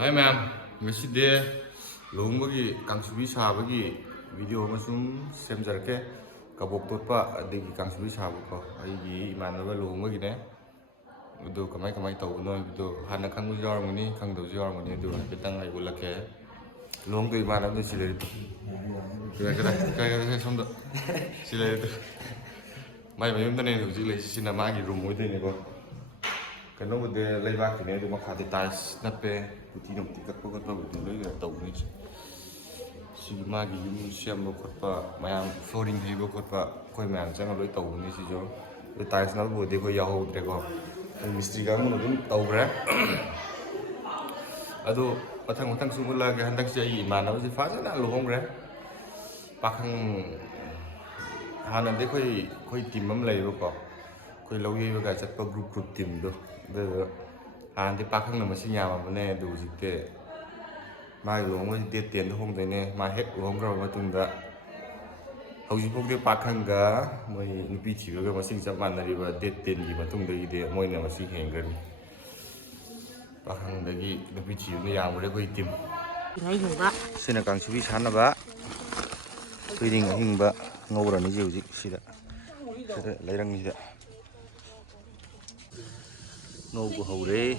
Hai ma'am, ngꯁꯤꯗꯤ ꯂꯨꯍꯣꯡꯕꯒꯤ ꯀꯥꯡꯁꯨꯕꯤ ꯁꯥꯕꯒꯤ video ꯑꯃ ꯁꯨꯝ ꯁꯦꯝꯖꯔꯛꯀꯦ ꯀꯕꯣꯛ ꯇꯣꯠꯄ ꯑꯗꯒꯤ ꯀꯥꯡꯁꯨꯕꯤ ꯁꯥꯕꯀꯣ ꯑꯩꯒꯤ ꯏꯃꯥꯟꯅꯕ ꯂꯨꯍꯣꯡꯕꯒꯤꯅꯦ ꯑꯗꯨ ꯀꯃꯥꯏ ꯇꯧꯕꯅꯣ ꯍꯥꯏꯕꯗꯣ ꯍꯥꯟꯅ ꯈꯪꯕꯁꯨ ꯌꯥꯎꯔꯝꯒꯅꯤ ꯈꯪꯗꯕꯁꯨ ꯌꯥꯎꯔꯝꯒꯅꯤ ꯑꯗꯨ ꯍꯥꯏꯐꯦꯠꯇꯪ ꯑꯩ ꯎꯠꯂꯛꯀꯦ ꯂꯨꯍꯣꯡꯗꯣꯏ ꯏꯃꯥꯟꯅꯕꯗꯤ ꯁꯤ ꯂꯩꯔꯤꯗꯣ ꯀꯗꯥꯏ ꯁꯣꯝꯗ ꯁꯤ ꯂꯩꯔꯤꯗꯣ ꯃꯥꯏ ꯃꯌꯨꯝꯗꯅꯦ ꯍꯧꯖꯤꯛ ꯂꯩꯁꯤꯅ ꯃꯥꯒꯤ ꯔꯨꯝ ꯑꯣꯏꯗꯣꯏꯅꯦꯀꯣ ꯀꯩꯅꯣꯕꯨꯗꯤ ꯂꯩꯕꯥꯛꯀꯤꯅꯦ ꯑꯗꯨ ꯃꯈꯥꯗꯤ ꯇꯥꯏꯜꯁ ꯅꯞꯄꯦ ꯄꯨꯇꯤ ꯅꯨꯡꯇꯤ ꯀꯛꯄ ꯈꯣꯠꯄꯕꯨꯗꯤ ꯂꯣꯏꯅ ꯇꯧꯕꯅꯤ ꯁꯤꯒꯤ ꯃꯥꯒꯤ ꯌꯨꯝ ꯁꯦꯝꯕ ꯈꯣꯠꯄ ꯃꯌꯥꯝ ꯐ꯭ꯂꯣꯔꯤꯡ ꯍꯩꯕ ꯈꯣꯠꯄ ꯑꯩꯈꯣꯏ ꯃꯌꯥꯝ ꯆꯪꯉ ꯂꯣꯏ ꯇꯧꯕꯅꯤ ꯁꯤꯁꯨ ꯑꯗꯨ ꯇꯥꯏꯜꯁ ꯅꯞꯄꯕꯨꯗꯤ ꯑꯩꯈꯣꯏ ꯌꯥꯎꯍꯧꯗ꯭ꯔꯦꯀꯣ ꯃꯤꯁꯇ꯭ꯔꯤ ꯀꯥꯡꯕꯨꯅ ꯑꯗꯨꯝ ꯇꯧꯈ꯭ꯔꯦ ꯑꯗꯨ ꯃꯊꯪ ꯁꯨꯝ ꯎꯠꯂꯛꯑꯒꯦ ꯍꯟꯗꯛꯁꯦ ꯑꯩꯒꯤ ꯏꯃꯥꯟꯅꯕꯁꯤ ꯐꯖꯅ ꯂꯨꯍꯣꯡꯈ꯭ꯔꯦ ꯄꯥꯈꯪ ꯍꯥꯟꯅꯗꯤ ꯑꯩꯈꯣꯏ ꯇꯤꯝ ꯑꯃ ꯂꯩꯌꯦꯕꯀꯣ ꯑꯩꯈꯣꯏ ꯂꯧ ꯌꯩꯕꯒ ꯆꯠꯄ ꯒ꯭ꯔꯨꯞ ꯇꯤꯝꯗꯣ ꯑꯗꯨꯗꯣ ꯍꯥꯟꯅꯗꯤ ꯄꯥꯈꯪꯅ ꯃꯁꯤꯡ ꯌꯥꯝꯃꯕꯅꯦ ꯑꯗꯨ ꯍꯧꯖꯤꯛꯇꯤ ꯃꯥꯒꯤ ꯂꯨꯍꯣꯡꯕꯁꯤ ꯗꯦꯠ 10ꯗ ꯍꯣꯡꯗꯣꯏꯅꯦ ꯃꯥ ꯍꯦꯛ ꯂꯨꯍꯣꯡꯈ꯭ꯔꯕ ꯃꯇꯨꯡꯗ ꯍꯧꯖꯤꯛꯐꯥꯎꯗꯤ ꯄꯥꯈꯪꯒ ꯃꯣꯏ ꯅꯨꯄꯤ ꯊꯤꯕꯒ ꯃꯁꯤꯡ ꯆꯞ ꯃꯥꯟꯅꯔꯤꯕ ꯗꯦꯠ 10ꯒꯤ ꯃꯇꯨꯡꯗꯒꯤꯗꯤ ꯃꯣꯏꯅ ꯃꯁꯤꯡ ꯍꯦꯟꯈ꯭ꯔꯅꯤ ꯄꯥꯈꯪꯗꯒꯤ ꯅꯨꯄꯤ ꯊꯤꯕꯅ ꯌꯥꯝꯈ꯭ꯔꯦ ꯑꯩꯈꯣꯏ ꯇꯤꯝ ꯁꯤꯅ ꯀꯥꯡꯁꯨꯕꯤ ꯁꯥꯟꯅꯕ ꯊꯣꯏꯗꯤꯡ ꯑꯍꯤꯡꯕ ꯉꯧꯔꯅꯤꯁꯦ ꯍꯧꯖꯤꯛ ꯁꯤꯗ ꯂꯩꯔꯪꯁꯤꯗ ꯉꯧꯕ ꯍꯧꯔꯦ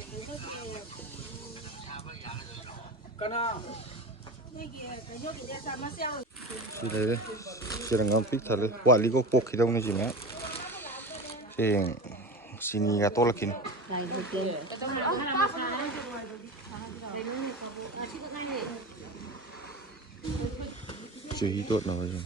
ꯁꯤ ꯂꯩꯔꯦ ꯆꯦꯔꯪ ꯑꯃ ꯄꯤꯛ ꯊꯜꯂꯦ ꯋꯥꯠꯂꯤꯀꯣ ꯄꯣꯛꯈꯤꯗꯧꯅꯤ ꯁꯤ ꯃꯌꯥꯝ ꯍꯌꯦꯡ ꯆꯤꯅꯤꯒ ꯇꯣꯜꯂꯛꯈꯤꯅꯤ ꯆꯨꯍꯤ ꯇꯣꯠꯅꯕ ꯁꯤ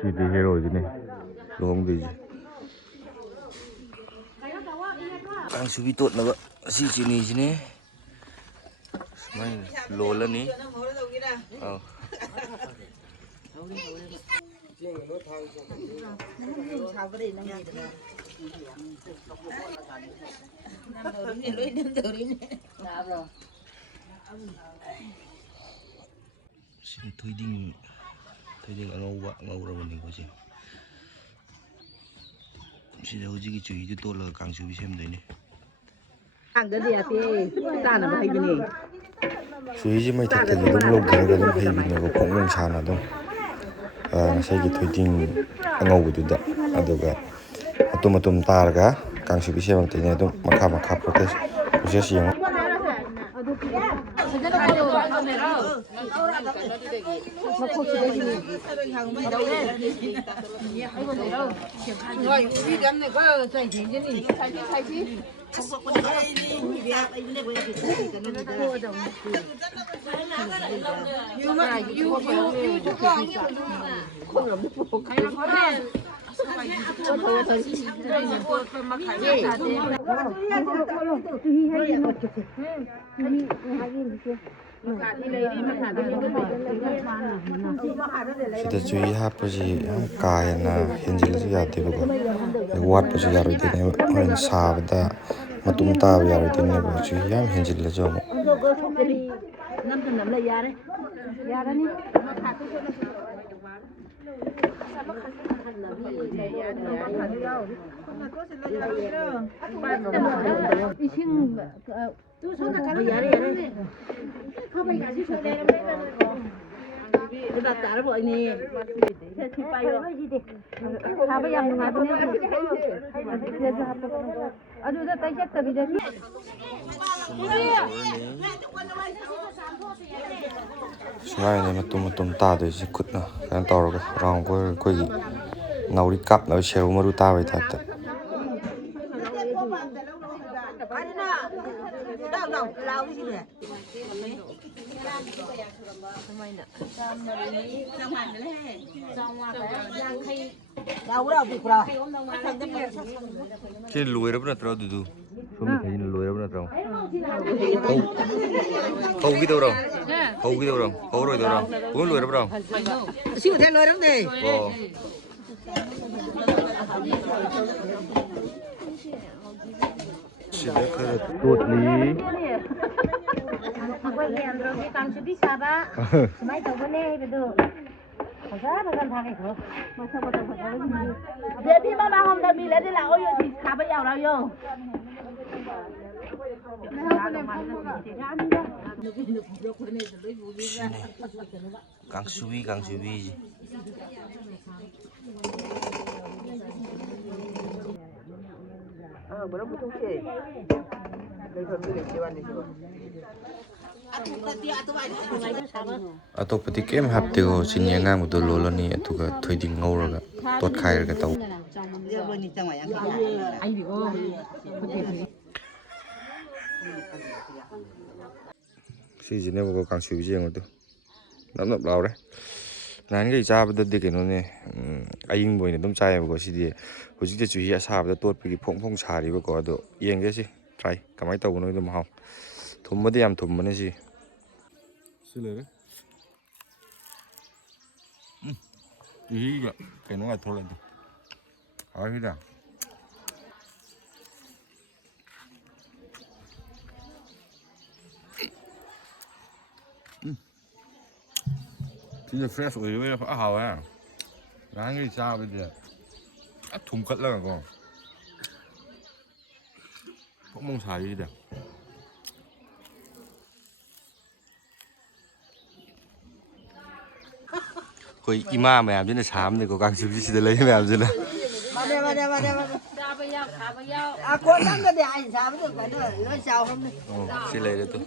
ꯁꯤꯗꯤ ꯍꯦꯔꯣꯁꯤꯅꯦ ꯂꯨꯍꯣꯡꯗꯣꯏꯁꯦ ꯀꯥꯡꯁꯨꯕꯤ ꯇꯣꯠꯅꯕ ꯑꯁꯤ ꯆꯤꯅꯤꯁꯤꯅꯦ ꯁꯨꯃꯥꯏꯅ ꯂꯣꯜꯂꯅꯤ ꯁꯤꯅ ꯊꯣꯏꯗꯤꯡ ꯑꯉꯧꯕ ꯉꯧꯔꯕꯅꯤꯀꯣ ꯁꯤꯗ ꯍꯧꯖꯤꯛꯀꯤ ꯆꯨꯍꯤꯗꯨ ꯇꯣꯠꯂꯒ ꯀꯥꯡꯁꯨꯕꯤ ꯁꯦꯝꯗꯣꯏꯅꯦ ꯆꯨꯍꯤꯁꯤ ꯃꯩꯊꯛꯇꯒꯤ ꯑꯗꯨꯝ ꯂꯧꯊꯔꯒ ꯑꯗꯨꯝ ꯍꯩꯕꯤꯅꯦꯕ ꯐꯣꯡ ꯁꯥꯅ ꯑꯗꯨꯝ ꯉꯁꯥꯏꯒꯤ ꯊꯣꯏꯗꯤꯡ ꯑꯉꯧꯕꯗꯨꯗ ꯑꯗꯨꯒ ꯃꯇꯨꯝ ꯇꯥꯔꯒ ꯀꯥꯡꯁꯨꯕꯤ ꯁꯦꯝꯃꯛꯇꯣꯏꯅꯦ ꯑꯗꯨꯝ ꯃꯈꯥ ꯄ꯭ꯔꯣꯁꯦꯁ ꯌꯦꯡꯉꯣ ꯁꯤꯗ ꯆꯨꯍꯤ ꯍꯥꯞꯄꯁꯤ ꯌꯥꯝ ꯀꯥ ꯍꯦꯟꯅ ꯍꯦꯟꯖꯤꯜꯂꯁꯨ ꯌꯥꯗꯦꯕꯀꯣ ꯋꯥꯠꯄꯁꯨ ꯌꯥꯔꯣꯏꯗꯣꯏꯅꯦꯕ ꯍꯣꯔꯦꯟ ꯁꯥꯕꯗ ꯃꯇꯨꯝ ꯇꯥꯕ ꯌꯥꯔꯣꯏꯗꯣꯏꯅꯦꯕ ꯆꯨꯍꯤ ꯌꯥꯝ ꯍꯦꯟꯖꯤꯜꯂꯁꯨ ꯑꯃꯨꯛ ꯁꯨꯃꯥꯏꯅ ꯃꯇꯨꯝ ꯇꯥꯗꯣꯏꯁꯤ ꯈꯨꯠꯅ ꯀꯩꯅꯣ ꯇꯧꯔꯒ ꯔꯥꯎꯟ ꯀꯣꯏꯔꯒ ꯑꯩꯈꯣꯏꯒꯤ ꯅꯥꯎꯔꯤ ꯀꯥꯞꯅꯕ ꯁꯦꯔꯧ ꯃꯔꯨ ꯇꯥꯕꯩ ꯇꯥꯏꯞꯇ ꯁꯤ ꯂꯣꯏꯔꯕ ꯅꯠꯇ꯭ꯔꯣ ꯑꯗꯨꯗꯨ ꯁꯣꯝꯗ ꯊꯩꯅ ꯂꯣꯏꯔꯕ ꯅꯠꯇ꯭ꯔꯣ ꯍꯧꯈꯤꯗꯧꯔꯣ ꯍꯧꯔꯣꯏꯗꯧꯔꯣ ꯄꯨꯡ ꯂꯣꯏꯔꯕ꯭ꯔꯣ ꯁꯤ ꯎꯊꯦ ꯂꯣꯏꯔꯝꯗꯦ ꯑꯣ ꯁꯤꯗ ꯈꯔ ꯇꯣꯠꯂꯤ ꯑꯩꯈꯣꯏꯒꯤ ꯑꯟꯗ꯭ꯔꯣꯒꯤ ꯀꯥꯡꯁꯨꯕꯤ ꯁꯥꯕ ꯁꯨꯃꯥꯏꯅ ꯇꯧꯕꯅꯦ ꯍꯥꯏꯕꯗꯨ ꯐꯖ ꯐꯖꯅ ꯊꯥꯒꯠꯈ꯭ꯔꯣ ꯃꯁꯛ ꯃꯇꯧ ꯐꯖꯕꯁꯤꯡꯗꯤ ꯕꯦꯕꯤ ꯃꯃꯥꯡꯂꯣꯝꯗ ꯃꯤꯂꯗꯤ ꯂꯥꯛꯑꯣ ꯌꯣ ꯁꯤ ꯁꯥꯕ ꯌꯥꯎꯔꯛꯑꯣ ꯀꯥꯡꯁꯨꯕꯤ 뭐라 보통체 ꯑꯇꯣꯞꯄꯗꯤ ꯀꯩꯝ ꯍꯥꯞꯇꯦꯀꯣ ꯆꯤꯅꯤ ꯑꯉꯥꯡꯕꯗꯣ ꯂꯣꯜꯂꯅꯤ ꯑꯗꯨꯒ ꯊꯣꯏꯗꯤꯡ ꯉꯧꯔꯒ ꯇꯣꯠꯈꯥꯏꯔꯒ ꯇꯧ ꯁꯤꯁꯤꯅꯦꯕꯀꯣ ꯀꯥꯡꯁꯨꯕꯤꯁꯦ ꯌꯦꯡꯉꯣꯗꯣ ꯅꯞ ꯅꯞ ꯂꯥꯎꯔꯦ ꯅꯍꯥꯟꯈꯩ ꯆꯥꯕꯗꯗꯤ ꯀꯩꯅꯣꯅꯦ ꯑꯌꯤꯡꯕ ꯑꯣꯏꯅ ꯑꯗꯨꯝ ꯆꯥꯏꯌꯦꯕꯀꯣ ꯁꯤꯗꯤ ꯍꯧꯖꯤꯛꯇꯤ ꯆꯨꯍꯤ ꯑꯁꯥꯕꯗ ꯇꯣꯠꯄꯒꯤ ꯐꯣꯡ ꯐꯣꯡ ꯁꯥꯔꯤꯕꯀꯣ ꯑꯗꯣ ꯌꯦꯡꯒꯦ ꯁꯤ ꯇ꯭ꯔꯥꯏ ꯀꯃꯥꯏꯅ ꯇꯧꯕꯅꯣ ꯃꯍꯥꯎ ꯊꯨꯝꯕꯗꯤ ꯌꯥꯝ ꯊꯨꯝꯕꯅꯦ ꯁꯤ ꯂꯩꯔꯦ ꯆꯨꯍꯤꯒ ꯀꯩꯅꯣꯒ ꯊꯣꯛꯂꯛꯑꯦ ꯍꯥꯎꯁꯤꯗ ꯁꯤꯁꯦ ꯐ꯭ꯔꯦꯁ ꯑꯣꯏꯔꯤꯕꯩꯔꯥ ꯐꯖꯅ ꯍꯥꯎꯋꯦ ꯅꯍꯥꯟꯈꯩ ꯆꯥꯕꯗꯤ ꯊꯨꯝꯀꯠꯂꯒꯀꯣ ꯐꯣꯡ ꯐꯣꯡ ꯁꯥꯔꯤꯁꯤꯗ ꯑꯩꯈꯣꯏ ꯏꯃꯥ ꯃꯌꯥꯝꯁꯤꯅ ꯁꯥꯕꯅꯤꯀꯣ ꯀꯥꯡꯁꯨꯕꯤꯁꯤꯗ ꯂꯩ ꯃꯌꯥꯝꯁꯤꯅ ꯆꯥꯕ ꯌꯥꯎ ꯊꯥꯕ ꯌꯥꯎ ꯁꯤ ꯂꯩꯔꯦ ꯇꯨ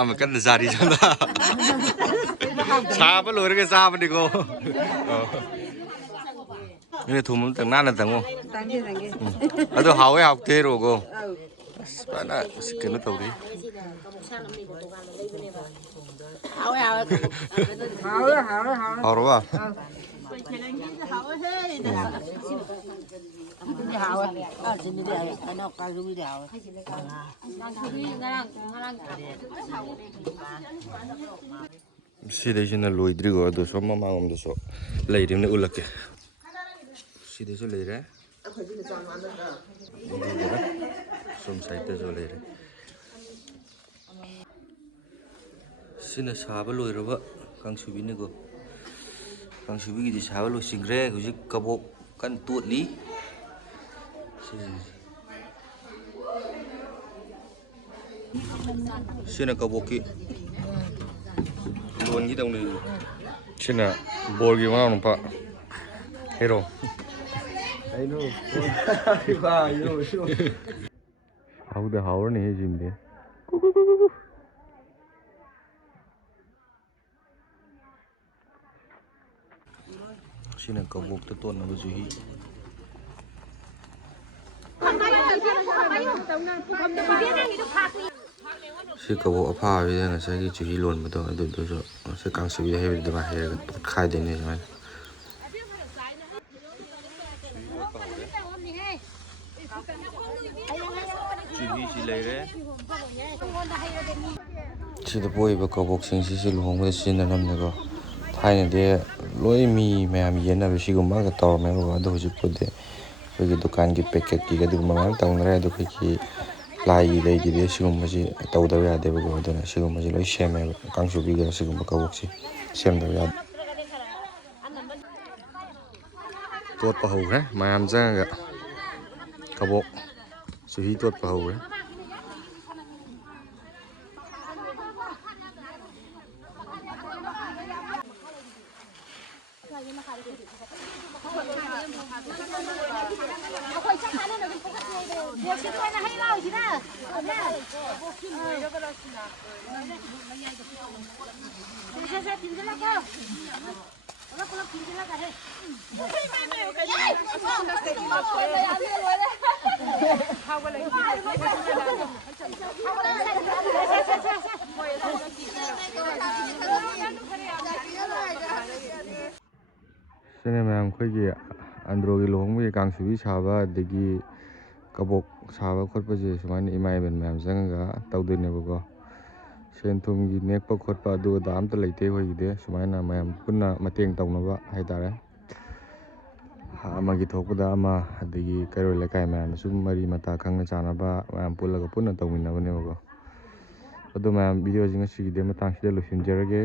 ꯑꯃ ꯀꯟꯅ ꯆꯥꯔꯤ ꯁꯣꯝꯗ ꯁꯥꯕ ꯂꯣꯏꯔꯒ ꯆꯥꯕꯅꯤꯀꯣ ꯅꯣꯏ ꯊꯨꯝ ꯑꯃꯇꯪ ꯅꯥꯟꯅ ꯇꯪꯉꯣ ꯑꯗꯣ ꯍꯥꯎꯋꯦ ꯍꯥꯎꯇꯦ ꯍꯥꯏꯔꯣꯀꯣ ꯑꯁ ꯐꯖꯅ ꯀꯩꯅꯣ ꯇꯧꯔꯤ ꯍꯥꯎꯔꯕ ꯁꯤꯗꯩꯁꯤꯅ ꯂꯣꯏꯗ꯭ꯔꯤꯀꯣ ꯑꯗꯨ ꯁꯣꯝ ꯃꯃꯥꯡꯂꯣꯝꯗꯁꯨ ꯂꯩꯔꯤꯕꯅꯤ ꯎꯠꯂꯛꯀꯦ ꯁꯤꯗꯁꯨ ꯂꯩꯔꯦ ꯑꯗꯨꯒ ꯁꯣꯝ ꯁꯥꯏꯗꯇꯁꯨ ꯂꯩꯔꯦ ꯁꯤꯅ ꯁꯥꯕ ꯂꯣꯏꯔꯕ ꯀꯥꯡꯁꯨꯕꯤꯅꯤꯀꯣ ꯀꯥꯡꯁꯨꯕꯤꯒꯤꯗꯤ ꯁꯥꯕ ꯂꯣꯏꯁꯤꯟꯈ꯭ꯔꯦ ꯍꯧꯖꯤꯛ ꯀꯕꯣꯛ ꯀꯟꯅ ꯇꯣꯠꯂꯤ ꯁꯤꯅ ꯀꯕꯣꯛꯀꯤ ꯂꯣꯟꯒꯤꯗꯧꯅꯤ ꯁꯤꯅ ꯕꯣꯔꯒꯤ ꯃꯅꯥꯎ ꯅꯨꯄꯥ ꯍꯦꯔꯣ ꯍꯥꯎꯗ ꯍꯥꯎꯔꯅꯤ ꯁꯤꯃꯗꯤ ꯁꯤꯅ ꯀꯕꯣꯛꯇ ꯇꯣꯠꯅꯕ ꯆꯨꯍꯤ ꯁꯤ ꯀꯕꯣꯛ ꯑꯐꯥꯕꯤꯗ ꯉꯁꯥꯏꯒꯤ ꯆꯨꯍꯤ ꯂꯣꯟꯕꯗꯣ ꯑꯗꯨꯗꯨꯁꯨ ꯁꯤ ꯀꯥꯡꯁꯨꯕꯤꯗ ꯍꯩꯕꯗꯨꯒ ꯍꯩꯔꯒ ꯇꯣꯠꯈꯥꯏꯗꯣꯏꯅꯦ ꯁꯨꯃꯥꯏꯅ ꯆꯨꯍꯤꯁꯤ ꯂꯩꯔꯦ ꯁꯤꯗ ꯄꯣꯛꯏꯕ ꯀꯕꯣꯛꯁꯤꯡꯁꯤ ꯂꯨꯍꯣꯡꯕꯗ ꯁꯤꯖꯤꯟꯅꯅꯕꯅꯦꯀꯣ ꯊꯥꯏꯅꯗꯤ ꯂꯣꯏ ꯃꯤ ꯃꯌꯥꯝ ꯌꯦꯟꯅꯕ ꯁꯤꯒꯨꯝꯕ ꯉꯥꯛꯇ ꯇꯧꯔꯝꯃꯦꯕꯀꯣ ꯑꯗꯣ ꯍꯧꯖꯤꯛꯄꯨꯗꯤ ꯑꯩꯈꯣꯏꯒꯤ ꯗꯨꯀꯥꯟꯒꯤ ꯄꯦꯀꯦꯠꯀꯤꯒ ꯑꯗꯨꯒꯨꯝꯕ ꯃꯌꯥꯝ ꯇꯧꯅꯔꯦ ꯑꯗꯣ ꯑꯩꯈꯣꯏꯒꯤ ꯂꯥꯏꯒꯤ ꯂꯩꯒꯤꯗꯤ ꯁꯤꯒꯨꯝꯕꯁꯤ ꯇꯧꯗꯕ ꯌꯥꯗꯦꯕꯀꯣ ꯑꯗꯨꯅ ꯁꯤꯒꯨꯝꯕꯁꯤ ꯂꯣꯏ ꯁꯦꯝꯃꯦꯕ ꯀꯥꯡꯁꯨꯕꯤꯒ ꯁꯤꯒꯨꯝꯕ ꯀꯕꯣꯛꯁꯤ ꯁꯦꯝꯗꯕ ꯌꯥꯗꯦ ꯇꯣꯠꯄ ꯍꯧꯈ꯭ꯔꯦ ꯃꯌꯥꯝ ꯆꯪꯉꯒ ꯀꯕꯣꯛ ꯆꯨꯍꯤ ꯇꯣꯠꯄ ꯍꯧꯈ꯭ꯔꯦ ꯁꯤꯅ ꯃꯌꯥꯝ ꯑꯩꯈꯣꯏꯒꯤ ꯑꯟꯗ꯭ꯔꯣꯒꯤ ꯂꯨꯍꯣꯡꯕꯒꯤ ꯀꯥꯡꯁꯨꯕꯤ ꯁꯥꯕ ꯑꯗꯒꯤ ꯀꯕꯣꯛ ꯁꯥꯕ ꯈꯣꯠꯄꯁꯦ ꯁꯨꯃꯥꯏꯅ ꯏꯃꯥ ꯏꯕꯦꯟ ꯃꯌꯥꯝ ꯆꯪꯉꯒ ꯇꯧꯗꯣꯏꯅꯦꯕꯀꯣ ꯁꯦꯟ ꯊꯨꯝꯒꯤ ꯅꯦꯛꯄ ꯈꯣꯠꯄ ꯑꯗꯨ ꯑꯗꯥ ꯑꯝꯇ ꯂꯩꯇꯦ ꯑꯩꯈꯣꯏꯒꯤꯗꯤ ꯁꯨꯃꯥꯏꯅ ꯃꯌꯥꯝ ꯄꯨꯟꯅ ꯃꯇꯦꯡ ꯇꯧꯅꯕ ꯍꯥꯏꯇꯥꯔꯦ ꯑꯃꯒꯤ ꯊꯣꯛꯄꯗ ꯑꯃ ꯑꯗꯒꯤ ꯀꯩꯔꯣꯏ ꯂꯩꯀꯥꯏ ꯃꯌꯥꯝꯅ ꯁꯨꯝ ꯃꯔꯤ ꯃꯇꯥ ꯈꯪꯅ ꯆꯥꯟꯅꯕ ꯃꯌꯥꯝ ꯄꯨꯜꯂꯒ ꯄꯨꯟꯅ ꯇꯧꯃꯤꯟꯅꯕꯅꯦꯕꯀꯣ ꯑꯗꯨ ꯃꯌꯥꯝ ꯚꯤꯗꯤꯑꯣꯁꯤ ꯉꯁꯤꯒꯤꯗꯤ ꯃꯇꯥꯡꯁꯤꯗ ꯂꯣꯏꯁꯤꯟꯖꯔꯒꯦ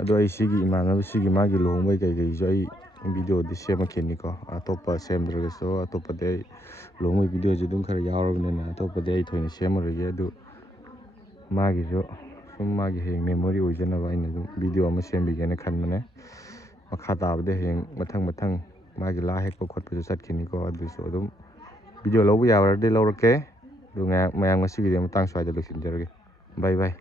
ꯑꯗꯣ ꯑꯩ ꯁꯤꯒꯤ ꯏꯃꯥꯟꯅꯕꯁꯤꯒꯤ ꯃꯥꯒꯤ ꯂꯨꯍꯣꯡꯕꯩ ꯀꯩꯀꯩꯁꯨ ꯑꯩ ꯚꯤꯗꯤꯑꯣꯗꯤ ꯁꯦꯝꯃꯛꯈꯤꯅꯤꯀꯣ ꯑꯇꯣꯞꯄ ꯁꯦꯝꯗ꯭ꯔꯒꯁꯨ ꯑꯇꯣꯞꯄꯗꯤ ꯑꯩ ꯂꯨꯍꯣꯡꯕꯩ ꯚꯤꯗꯤꯑꯣꯁꯤ ꯑꯗꯨꯝ ꯈꯔ ꯌꯥꯎꯔꯕꯅꯤꯅ ꯑꯇꯣꯞꯄꯗꯤ ꯑꯩ ꯊꯣꯏꯅ ꯁꯦꯝꯃꯔꯣꯏꯒꯦ ꯑꯗꯨ ꯃꯥꯒꯤꯁꯨ ꯁꯨꯝ ꯃꯥꯒꯤ ꯍꯌꯦꯡ ꯃꯦꯃꯣꯔꯤ ꯑꯣꯏꯖꯅꯕ ꯑꯩꯅ ꯑꯗꯨꯝ ꯚꯤꯗꯤꯑꯣ ꯑꯃ ꯁꯦꯝꯕꯤꯒꯦꯅ ꯈꯟꯕꯅꯦ ꯃꯈꯥ ꯇꯥꯕꯗ ꯍꯌꯦꯡ ꯃꯊꯪ ꯃꯥꯒꯤ ꯂꯥ ꯍꯦꯛꯄ ꯈꯣꯠꯄꯁꯨ ꯆꯠꯈꯤꯅꯤꯀꯣ ꯑꯗꯨꯁꯨ ꯑꯗꯨꯝ ꯚꯤꯗꯤꯑꯣ ꯂꯧꯕ ꯌꯥꯕꯔꯗꯤ ꯂꯧꯔꯛꯀꯦ ꯑꯗꯨ ꯃꯌꯥꯝ ꯉꯁꯤꯒꯤꯗꯤ ꯃꯇꯥꯡ ꯁ꯭ꯋꯥꯏꯗ ꯂꯣꯏꯁꯤꯟꯖꯔꯒꯦ ꯕꯥꯏ ꯕꯥꯏ